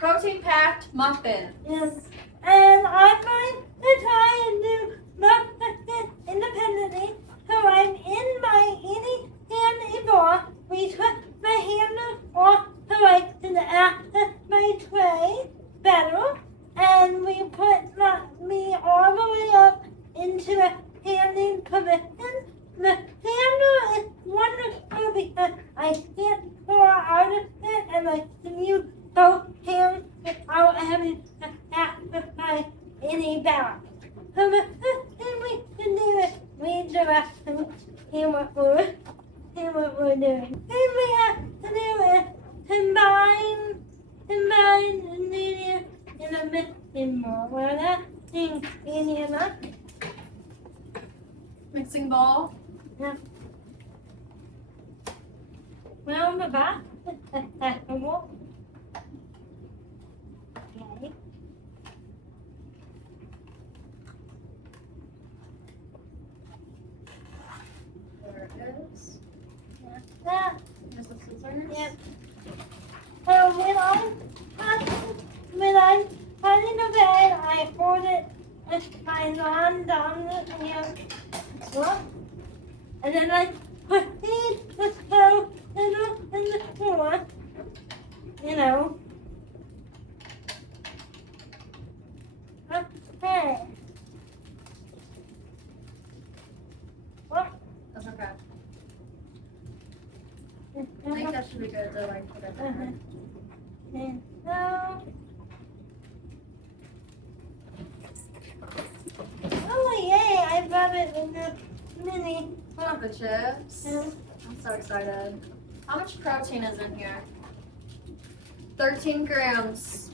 protein-packed muffin. Yes. And I'm going to try and do muffins independently. So I'm in my eating hand before we put my hand off the right and after my tray better. And we put me all the way up into the handing position. The handle is wonderful because I can't pour out of it and I can use both hands without having to sacrifice any balance. So the first thing we can do is read directions, see what we're doing. Then we have to do is combine the ingredients in a mixing bowl. Well, that seems easy enough. Mixing bowl. Yeah. Well, the back is accessible. Okay. There it is. That's that. Here's the scissors. Yep. So when I'm cutting the bed, I hold it with my non-dominant hand. Look. And then I proceed to throw in the floor. You know. Okay. What? That's okay. I think that should be good to like put it in. And so. Oh yay! I got it in the mini. Chocolate chips. Yeah. I'm so excited. How much protein is in here? 13 grams.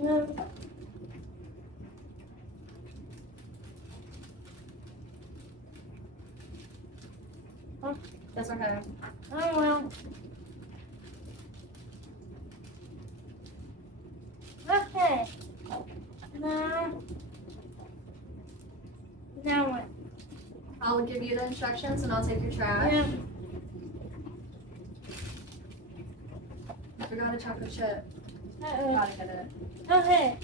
Yeah. That's okay. Oh well. Okay. Now what? I'll give you the instructions and I'll take your trash. Yeah. I forgot a chocolate chip. Uh-oh. Gotta get it. Okay.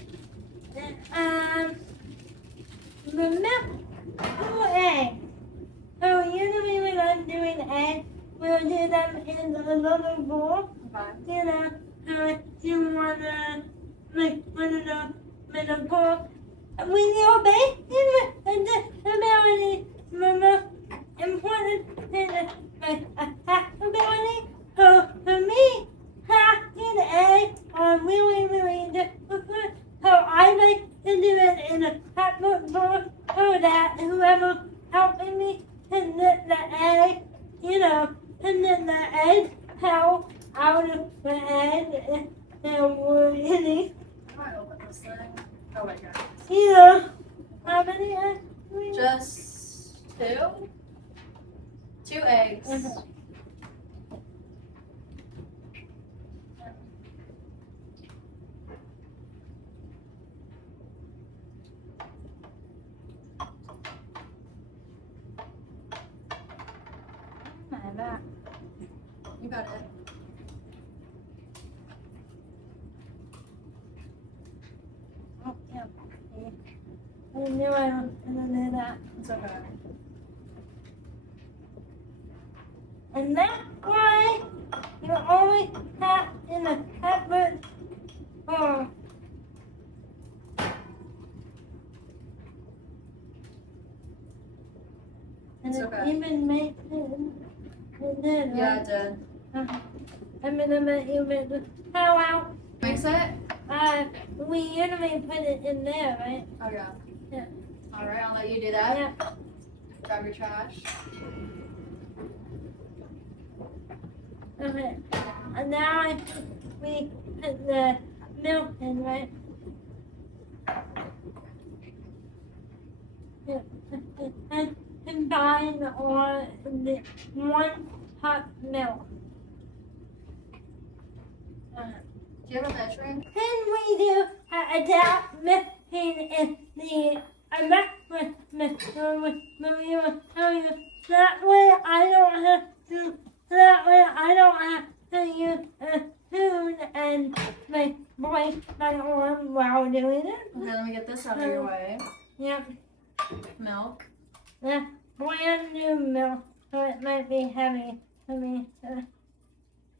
The milk, 2 eggs. So usually when I'm doing eggs, we'll do them in another bowl. Okay. You know, so if you wanna make one of the middle when you're baking and the ability, the most important thing is my accessibility. So for me, casting eggs are really difficult. So I like to do it in a separate bowl so that whoever helping me can let the egg, can let the egg out of the egg if there were any. How do I open this thing? Oh my god. How many eggs? Just 2? 2 eggs. Okay. You got it. Oh, yeah. I knew I was gonna do that. It's okay. And that's why you always have in a separate bowl. And It's it okay. even makes it did, Yeah, right? it did. I'm gonna let you make the how out. Mix it? We usually put it in there, right? Oh yeah. Yeah. Alright, I'll let you do that. Yeah. Grab your trash. Okay. And now we put the milk in, right? Yeah. And combine all the 1 cup milk. Do you have a measuring? Then we do adapt mixing in the electric mixer with Maria will tell you. That way I don't have to use a spoon and they break my arm while doing it. Okay, let me get this out of your way. Yep. Milk. The brand new milk, so it might be heavy for me.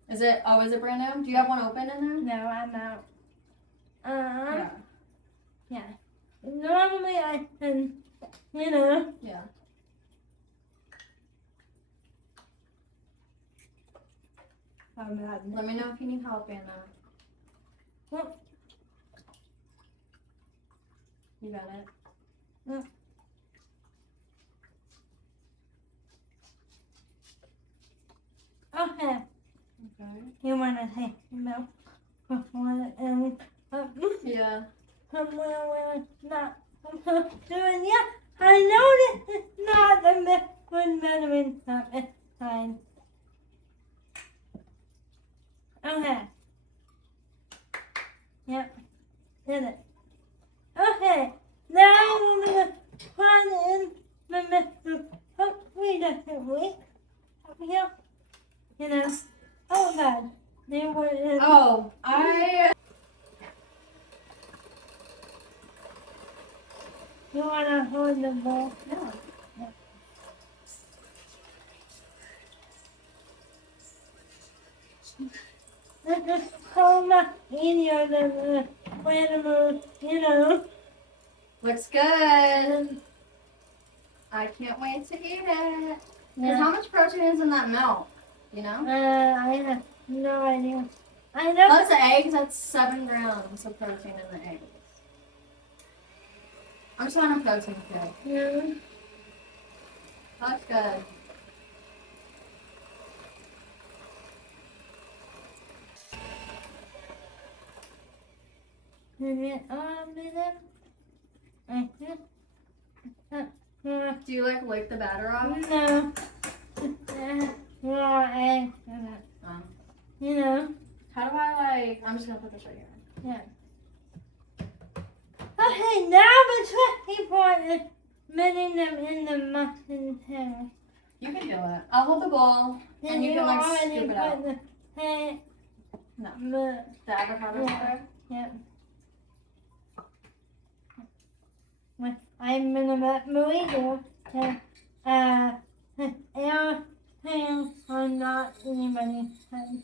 Is it brand new? Do you have one open in there? No, I'm out. Yeah. Yeah. Normally I can, you know. Yeah. I'm bad. Let me know if you need help, Anna. Well, You got it. mm. Okay. Okay. You want to take milk before and Yeah. we're not doing yeah. I know this is not the good vitamin stuff. It's fine. Okay. Yep. Did it. Okay. Now I'm gonna put in the mixture. Hopefully doesn't leak up here. You know. Oh god. There was Oh, you wanna hold the bowl? Yeah. This is so much easier than the animals, you know. Looks good. I can't wait to eat it. Because how much protein is in that milk? You know? I have no idea. I know. Plus the eggs, that's 7 grams of protein in the eggs. I'm just on a protein kick. Yeah. That's good. And then all of them. Do you like lick the batter off? No. Raw eggs. Oh. You know. How do I like? I'm just gonna put this right here. Yeah. Okay, now the tricky part is putting them in the muffin too. You can do it. I'll hold the bowl and you can like scoop it out. No. The avocado butter. Yep. I'm gonna let Marie everything or not anybody's head.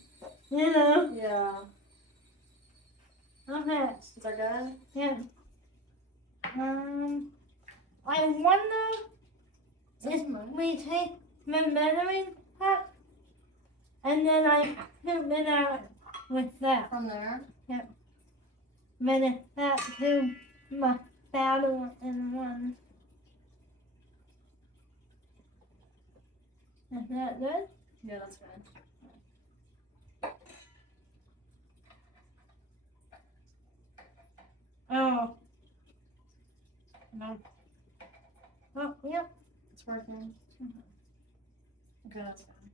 You know? Yeah. Okay. Is that good? Yeah. I wonder if we take the measuring cup and then I scoop it out with that. From there? But it's that too much batter in one. Is that good? Yeah, that's good. Oh. No. Oh, yep. It's working. Okay, that's good.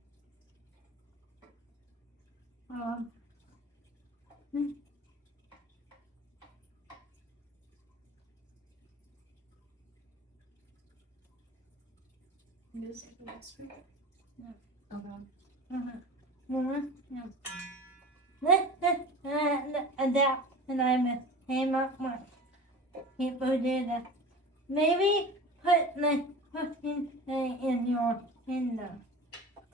Hmm. You just take the scoop. Yeah. Okay. Yeah. Adapt, and I came up with people do that. Maybe put the cooking thing in your window.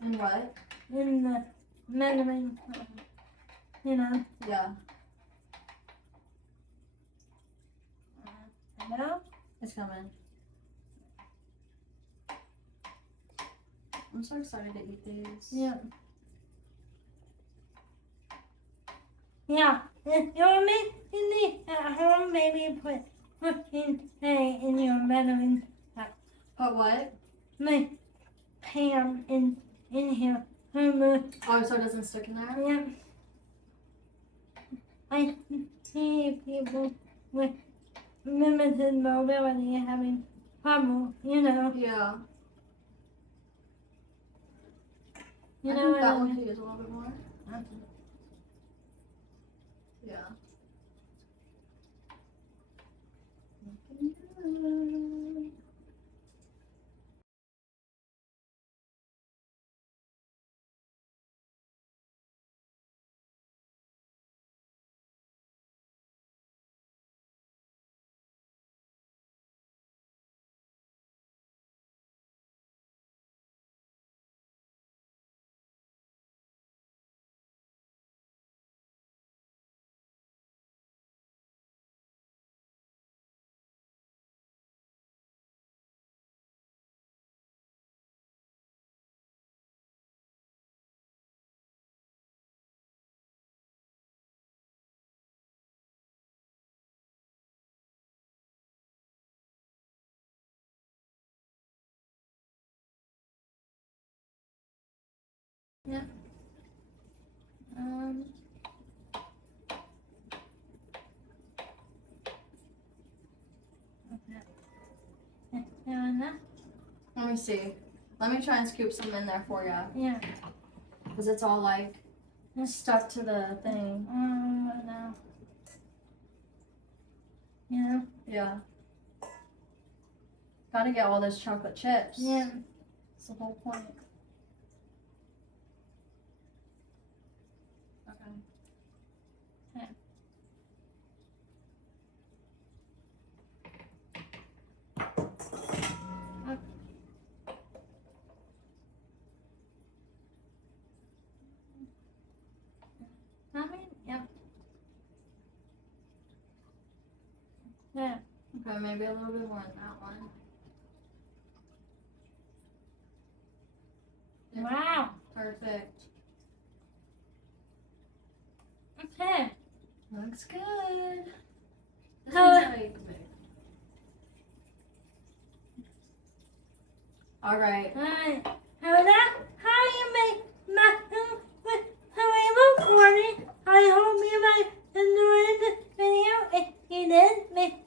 In what? In the measuring, you know. Yeah. Hello? It's coming. I'm so excited to eat these. Yeah. Yeah. If you're making these at home, maybe put cooking thing in your measuring cup. Put what? My pan in here. Oh, so it doesn't stick in there? Yep. I see people with limited mobility having trouble, you know. Yeah. You I know think what that I one mean? could use a little bit more. Yeah. Yeah. Okay. Yeah. Let me see. Let me try and scoop some in there for you. Yeah. Because it's all like stuck to the thing. No. Yeah. Yeah. Gotta get all those chocolate chips. Yeah. That's the whole point. Okay. Yeah. Yeah. Okay, maybe a little bit more than that one. Yeah. Wow. Perfect. Okay. Looks good. This How- one's like big. All right. Alright. How you make muffins with cerebral palsy? I hope you might enjoy this video. If you did, make